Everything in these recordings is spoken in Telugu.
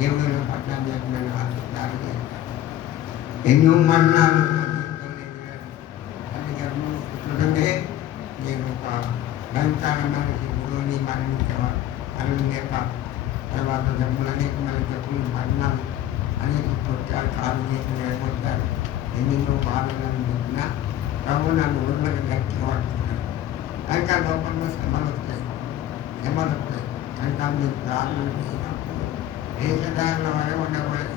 దేవుడు పట్నం చేస్తున్నాను ఆశిస్తారు ఎన్నో మరణాలు అందుకే నేను ఒక భయంకరమైన గురువుని మరణించేవాడు అరుణ్ లేక తర్వాత జబ్బులు అనేకమైన జబ్బులు మరణాలు అనేక కొట్టారు కాలు చేసి లేకపోతారు ఎన్నెన్నో బాధలను చెప్పినా ప్రభు నన్ను ఊళ్ళకి గట్టి పడుతున్నాడు ఇంకా లోపంలో శ్రమలు వస్తాయి ఇంకా మీరు ప్రార్థన చేసినప్పుడు వేషధారణ వల్ల ఉండకూడదు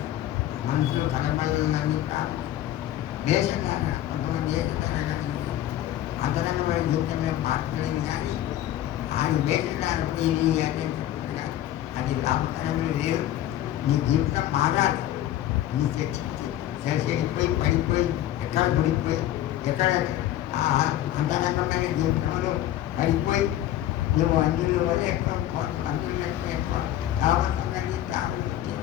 మనుషులు కలబలని కాదు వేషధారణ కొంతమంది వేషధారణ కలిగి అంతరంగమైన జీవితంలో మార్చలేదు కానీ ఆయన వేషధారణ ఇది అని చెప్తున్నా అది లాభకరంగా లేదు నీ జీవితం మారాలి నీ చర్చించి సరిసెడిపోయి పడిపోయి ఎక్కడ పడిపోయి ఎక్కడ అంతరంగమైన జీవితంలో పడిపోయి నువ్వు అందులో వల్ల ఎక్కువ అందులో ఎక్కువ లాభకంగా తాగుతుంది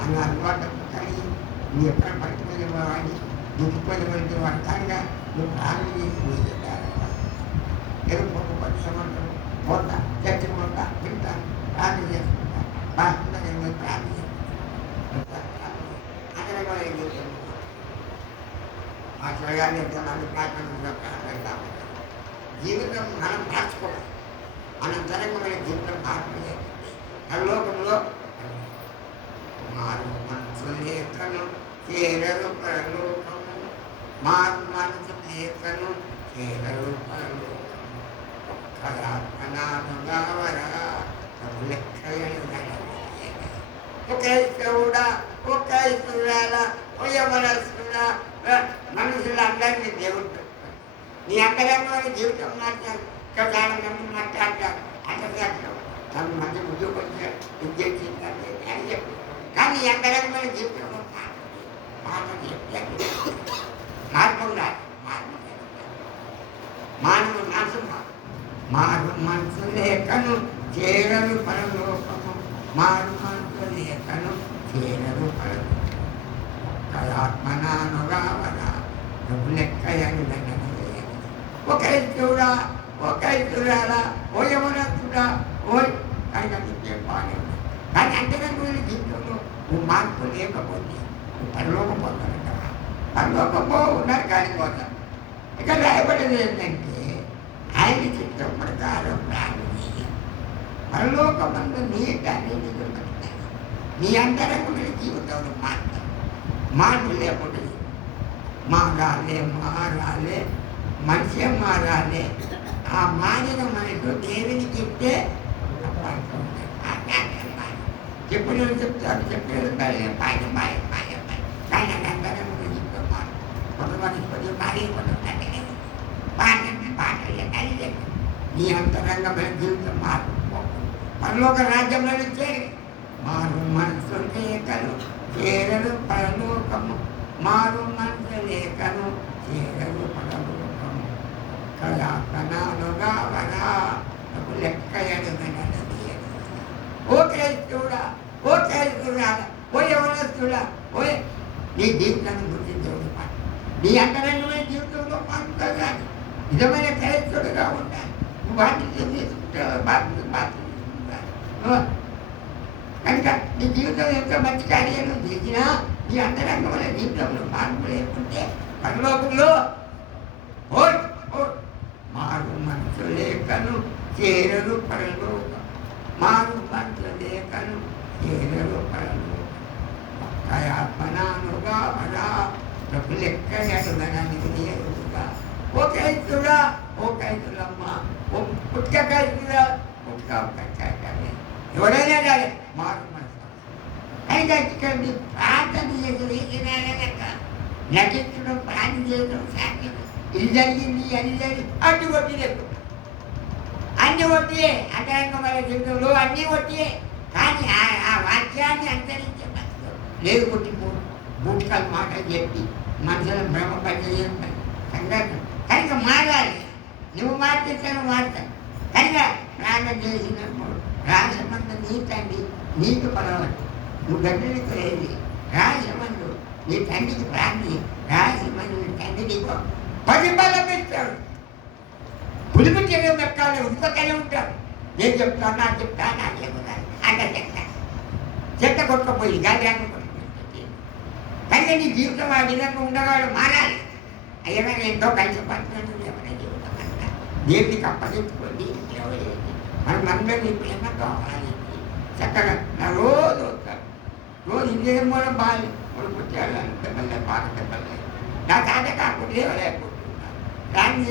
అన్న అలవాటు కలిగి నువ్వు ఎక్కడ పడిపోయిన వాడిని దుఃఖిపోయిన వర్తంగా నువ్వు ప్రాణం చేసి ఎరుపు పరిశ్రమలు పోతా చర్చ పోతా వింటా ప్రాణం చేసుకుంటా బాగా ప్రాణం చేసుకుంటా అందరూ ఏం చేస్తాను మా స్వయాన్ని జీవితం మనం మార్చుకోవాలి అనంతరంగమైన జీవితం మార్పులేదు పరలోకంలో మారు మనసు లేఖను చేరరు పరలోకము మారు మనసు లేఖను చేరరు పరలోకము ఒక్కనాథుగావరా ఒకే శివుడా ఒకే శివుడాల ఒయమనసుడా మనుషులు అందరినీ దేవుడు నీ అంతరంగంలో జీవితం మార్చారు చాలా మంది మాట్లాడతారు అంతర్గతం తను మంచి ముందుకు వచ్చారు ఉద్యోగించాలి అని చెప్పి కానీ అంతరంగమైన జీవితంలో మార్పు ఉండాలి మానవ నాశం మారు మనసు లేఖను చేరలు పరలోకము మారు మనసు లేఖను చేరలు పరలోకము ఆత్మనానుగావరా నువ్వు లెక్కయని ఒకే చూడా ఒకే చూడాలా ఓ యమనస్తుడా ఓయ్ కానీ బాగానే ఉంది కానీ అంతరంగమైన జీవితంలో నువ్వు మార్పు లేకపోతే నువ్వు పరలోకం పోతాను కదా పరలోకం ఉన్నారు కానీ పోతాను ఇక్కడ రాయబడేది ఏంటంటే ఆయన చిత్తం ప్రకారం ప్రాణి పరలోకమందు నీ కానీ నిలబడతాయి నీ అంతరంగమైన జీవితంలో మార్పు లేకపోతే మారాలే మనిషి మారాలి ఆ మారిన మనిషి దేవుని చెప్తే చెప్పిన చెప్తారు కానీ అందరం కొంతమంది మారి నీ అంతరంగమైన జీవితం మార్పు పరలోక రాజ్యంలో చేరి మారు మనసు లేఖను చేరలు పరలోకము మారు మనసు లేఖను చేరలు పరలోకము కళాకణాలుగావరా లెక్కయడుగనది ఓకే చూడా ఓకే చూడాలి ఓ యవనస్తుడా ఓయ్ నీ జీవితాన్ని గుర్తించడం నీ అంతరంగమైన జీవితంలో పాల్గొనాలి నిజమైన క్రైస్తవుడుగా ఉండాలి నువ్వు వాటిని తీసుకుంటావు కనుక నీ జీవితం ఎంత మంచి కార్యాలు చేసినా నీ అంతరంగమైన జీవితంలో మార్పు లేకుంటే పరలోకంలో మారు మనసు లేఖను చేరలు పరలోకం మారు మనసు లేఖను చేరలు పరలోకం ఆత్మనానుగావరా ప్రభు లెక్క ఎడుగననిగా ఓ క్రైస్తుడా ఓ క్రైస్తులమ్మ ఓ పుట్ట క్రైస్తుడా పుట్ట ఎవరైనా కానీ మారు మనసు అయితే ఇక్కడ ప్రార్థన చేసి నటించడం ప్రాణం చేయడం సాధ్యం ఇది జరిగింది అది జరిగింది అన్ని వడ్డీ అన్ని వడ్డీయే అంతరంగమైన జీవితంలో అన్నీ వడ్డీయే కానీ ఆ వాక్యాన్ని అంతరించే లేదు కొట్టిపో బూట్కలు మాటలు చెప్పి మనుషులను భ్రమ పనిచేయడం సంగతి కనుక మారాలి నువ్వు మార్చేస్తాను మారుతాను కనుక ప్రాణం చేసినప్పుడు రాజమందు నీ తండ్రి నీకు పరవాలి నువ్వు గడ్డలకు లేదు రాజమందు నీ తండ్రికి ప్రాణి రాజమందు నీ తండ్రి నీకు పరిబలం ఇస్తాడు పులిమి చెయ్యం ఎక్కాలి ఉత్పత్తి ఉంటాడు నేను చెప్తాను నాకు చెప్తాను నాకు చెప్తాను అంటే చెప్తాను చెత్త కొట్టుకుపోయి గాలి కొట్టుకుపోయి. కనుక నీ జీవితం ఆ విధంగా ఉండగాడు మారాలి. అయ్యగారు ఎంతో కష్టపడుతున్నాడు ఎవరైనా జీవితం అంతా దేవుడికి అప్పగించుకోండి. మనం అందరినీ ప్రేమ కావాలి. చక్కగా నా రోజు వస్తారు. రోజు ఇంకేం మూలం బాగా కొడుకొచ్చారు దెబ్బలే పాత దెబ్బలే నా తాత కాకుండా లేవలేకపోతున్నాను. దాన్ని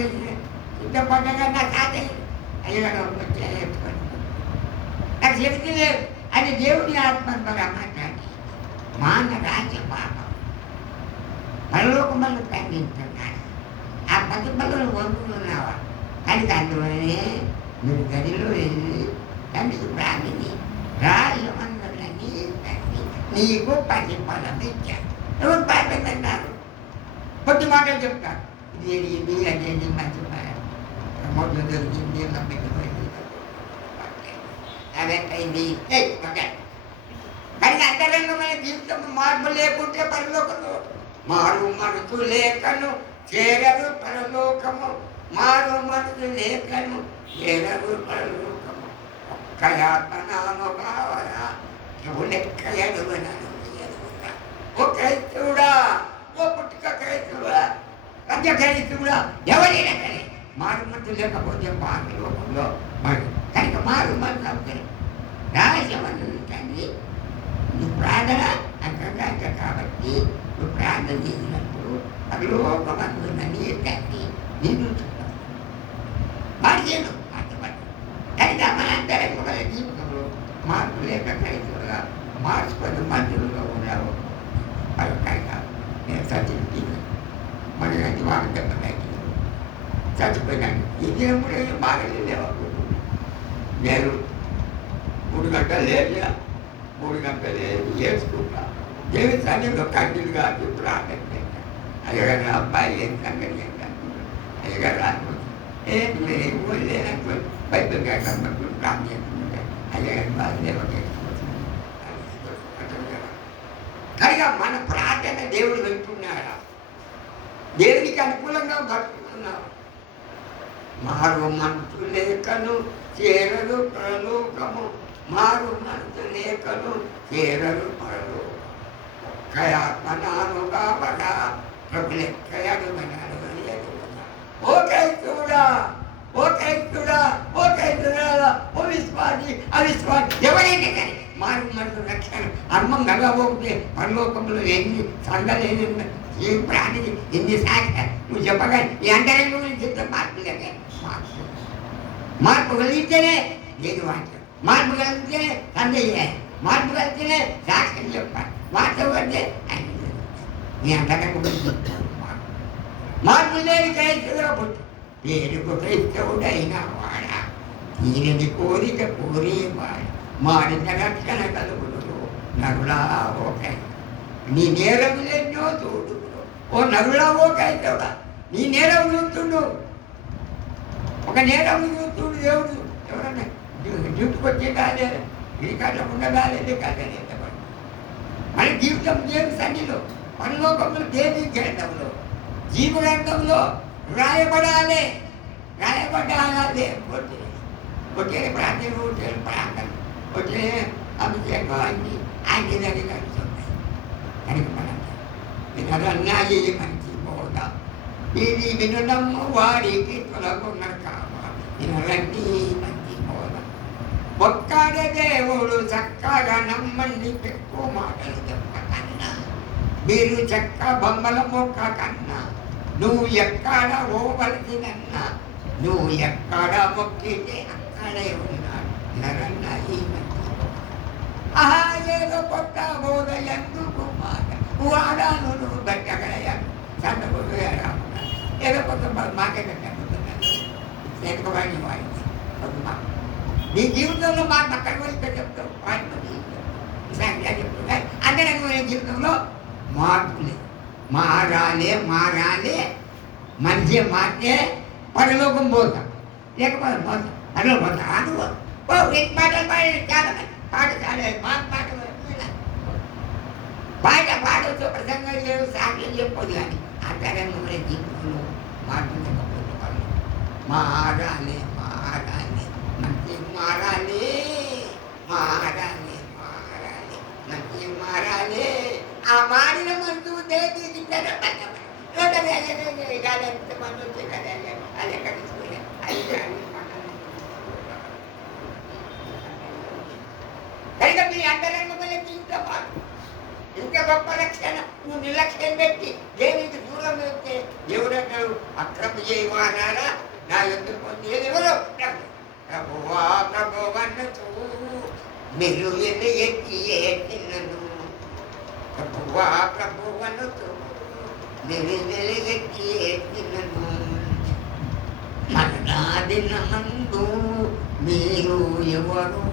సిద్ధపడ్డగా నా తాత అయ్యగారు వచ్చేసుకోండి. నాకు శక్తి లేదు. అది దేవుని ఆత్మ ద్వారా మాట్లాడి మాన రాజ్య పాపం పరలోకమల్ని ప్రకటించున్నాడు. ఆ పతిపల్లను వండుకున్నావా కానీ అందులోనే మీరు గదిలో వెళ్ళి తండ్రికి ప్రాణిని రాజమందులని తండ్రి నీకు పతిఫలం ఇచ్చాడు. ఎవరు పాపన్నారు కొద్ది మాటలు చెప్తారు. ఇది అనేది మంచి మొదలు దొరికింది నమ్మిపోయింది అదేంటైంది. కానీ అంతరంగమైన జీవితం మార్పు లేకుంటే పరలోకంలో మారు మనసు లేఖను చేరరు పరలోకము. మారు మనసు లేఖను చేరరు పరలోకము. ఒక్కయాత్మనాను కావరా నువ్వు లెక్క ఎదుగునను ఎదుగునా. ఓ క్రైస్తవుడా, ఓ పుట్టుక క్రైస్తవుడా, మధ్య క్రైస్తవుడా, ఎవరైనా కానీ మారు మనసు లేకపోతే పరలోకంలో మరి కనుక మారు మనసు అవుతారు. రాజమండ్రి తండ్రి నువ్వు ప్రార్థన అక్కడ కాబట్టి నువ్వు ప్రార్థన చేసినప్పుడు పరలోకమందున నీ తండ్రి నిన్ను మార్చేను మార్చబడి కనుక మనందరం మన జీవితంలో మార్పు లేక క్రైస్తవులుగా మార్చుకొని మంత్రులుగా ఉన్నావు. అది కనుక నేను చచ్చిపోయి మరి అది వాళ్ళ దెబ్బ చచ్చిపోయినాను. ఈ దినప్పుడు బాగా లేవు. నేను 3 గంటలు లేదా 3 గంటలు చేసుకుంటా దేవస్థానంలో కంటిన్యూ కాదు ప్రార్థన చేస్తాను. అయ్యగారు అబ్బాయి ఏం సంగతి ఏంటంటే అయ్యగారు రాను ఏం లేనట్టు బైబిల్ కాకపోతే ప్రార్థన చేసుకుంటే అయ్యగారు బాగా కనుక మన ప్రార్థన దేవుడు వింటున్నాడా? దేవునికి అనుకూలంగా బతుకుతున్నావు. మారు మనసు లేఖను చేరరు పరలోకము. మారు మనసు లేఖను చేరరు పరలోకము. ఒక్కయాత్మనాను కావడా ప్రభు లెక్కయడుమన్నాడు అని ఎదుగుతా. ఓ క్రైస్తవుడా, ఓ క్రైస్తవుడా, ఓ క్రైస్తవుడా, ఓ విశ్వాసి అవిశ్వాసి ఎవరైనా కానీ మారు మనసు రక్షణ అర్మం కలవకపోతే పరలోకంలో ఎన్ని సంఘాలు ఏ ప్రాణిని ఎన్ని సాక్షి నువ్వు చెప్పగా ఈ అంతరంగం గురించి చెప్తే మార్పు లేక మార్పు కలిగితేనే నేను వాక్యం, మార్పు కలిగితేనే సందేహం, మార్పు కలిగితేనే సాక్ష్యం చెప్పాలి. మార్పు అంటే నీ అంతరంగం గురించి చెప్తాను. మార్పు లేని క్రైస్తవుగా పుట్టి పేరుకు క్రైస్తవుడైన వాడా తీరని కోరిక కోరేవాడు మారిన రక్షణ కలుగుడు నరుడా ఓ నీ నేరములెన్నో చూడు. ఓ నరుడా ఓ క్రైస్తవుడా నీ నేరం చూస్తుండు. ఒక నేరం చూస్తుడు దేవుడు ఎవరన్నా జుట్టుకొచ్చే కాలే శ్రీకారం ఉండగాలేదు కాదని మన జీవితం దేవుని సన్నిలో పరలోకంలో దేవి గ్రంథంలో జీవ గ్రంథంలో రాయబడాలి. రాయబడాలి వచ్చే ప్రాంతం వచ్చే ప్రాంతం వచ్చే అభిషేకం అన్ని ఆయన కలుస్తున్నాయి. కనుక మనం ఇది అన్నాయి మంచి బోధ ఇది వినడము వారికి తొలగున్న కావాలి. వినలన్నీ మంచి బోధ. ఒక్కడే దేవుడు చక్కగా నమ్మండి ఎక్కువ మాటలు చెప్పకన్నా మీరు చెక్క బొమ్మల మొక్క కన్నా నువ్వు ఎక్కడ ఓవలసినన్నా నువ్వు ఎక్కడ మొక్కితే అక్కడే ఉన్నాడు నరన్న ఈ మంచి ఆహా ఏదో కొత్త బోధ ఎందుకు మాట వాడాను నువ్వు గట్టగలయాను చంద్రబోధ ఏదో కొత్త మాకే కట్టుకుంటున్నాను ఎందుకని వాయించి నీ జీవితంలో మాట అక్కడ పోయి చెప్తావు వాడి చెప్తున్నాయి. అంతేనంగా జీవితంలో మార్పులే మారాలే మనిషి మారితే పరలోకం పోతాం లేకపోతే పోతాం పరలో పోతాం. అందుకో పాటలు పాడే చాలా పాట చాలా పాట పాడవచ్చు ప్రసంగం చేయవు సాక్ష్యం చెప్పదు. కానీ అంతరంగంలో జీవితంలో మార్పు లేకపోతే మారాలి మంచి మారాలి మంచి కనుక మీ అంతరంగమైన జీవితం ఇంకా గొప్ప లక్షణ నువ్వు నిర్లక్ష్యం పెట్టి దేవునికి దూరం వెళ్తే దేవుడు అన్నాడు అక్రమ చేయవానారా నా ఎందుకు పొందేది ఎవరు ప్రభువా ప్రభువన్నచూ మీరు ఎత్తి ఎత్తినను ప్రభువా ప్రభువన్నచూ మీరు ఎత్తి ఎత్తినను మరణాదినమందు మీరు ఎవరు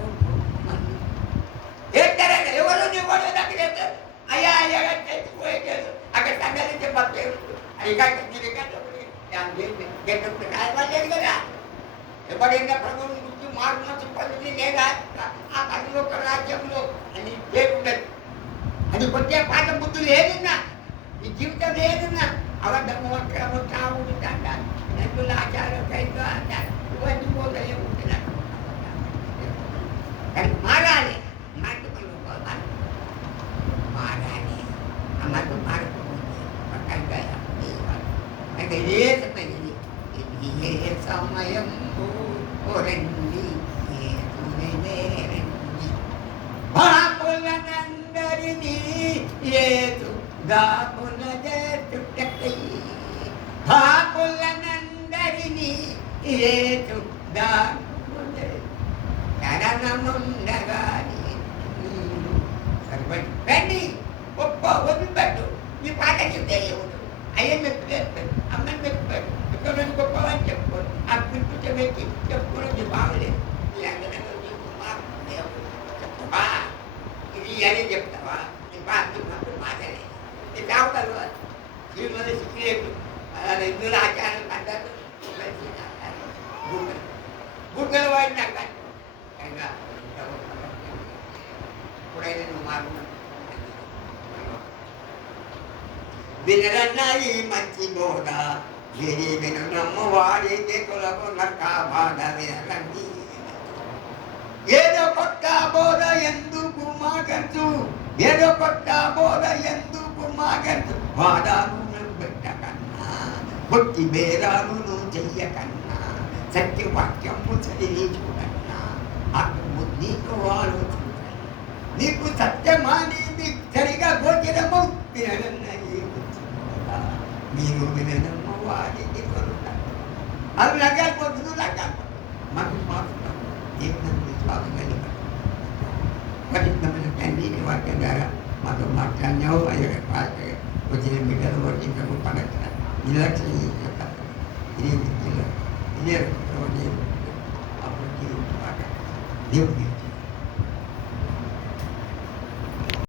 ఎవరు ఎవరు దగ్గర అయ్యా అయ్యా తెచ్చిపోయేది అక్కడ సంగతి చెప్పలేదు అది కాదు కదా ఎవరైనా ప్రభుత్వం గురించి మార్పు పద్ధతి లేదా ఆ పది ఒక రాజ్యంలో అని లేకుండదు అది కొద్దిగా పాత బుద్ధులు ఏదన్నా ఈ జీవితం ఏదన్నా అబద్ధము అక్రము తాగుడు అంటారు నదులు ఆచారం కైగా అంటారు ఇవన్నీ పోతలే ఉంటున్నారు కానీ మారాలి మారాలి అమ్మకు మారకపోతే అంటే ఏ సమయం రండి బాపులనందరినీ ఏదు దాపుల చుట్టకై బాపులనందరినీ ఏదు దాపుల శరణముండగాని సరిపడి రండి గొప్ప వదిలిపెట్టు ఈ పాట చెప్తే ఎవరు అయ్యే మెప్పు అమ్మని మెప్పాడు ఇక్కడ నుంచి గొప్పవని చెప్పుకోరు ఆ పిట్టు చెబెట్టి చెప్పుకోవడం బాగలేదు ఈ అందరంగా చెప్తావా ఇది అని చెప్తావా నీ మాకు మాటలే నీ తాగుతారు శ్రీమతి సిక్కిరేపు ఇందులో ఆచారం అంటారు గుడ్డలు వాడినాక ఎప్పుడైనా నువ్వు మారుతున్నావు వినరన్నాయి మంచి బోధ విని విను నమ్మవాడి తెగులకు నక్క బాధ వినరండి ఏదో కొత్త బోధ ఎందుకు మాగంచు ఏదో కొత్త బోధ ఎందుకు మాగంచు వాదాలు పెట్టకన్నా కొట్టి బేరాలు చెయ్యకన్నా సత్యవాక్యము చదివి చూడన్నా అటు నీకు ఆలోచించ నీకు సత్యమానేది సరిగా గోచరము వినరన్నాయి మీరు వినమ్మ వాడికి కొరుతారు అవి లగ్గాలిపోతుంది లగ్గాలిపోతుంది మాకు మారుతాం దేవుని విశ్వాసం కలిగి పవిత్రమైన తండ్రి వాక్యం ద్వారా మాతో మాట్లాడినావు వచ్చిన బిడ్డలు వర్తించము పడక నిర్లక్ష్యం చేస్తారు ఇదే వృత్తిలో ఇదే అప్పుడు దేవుడు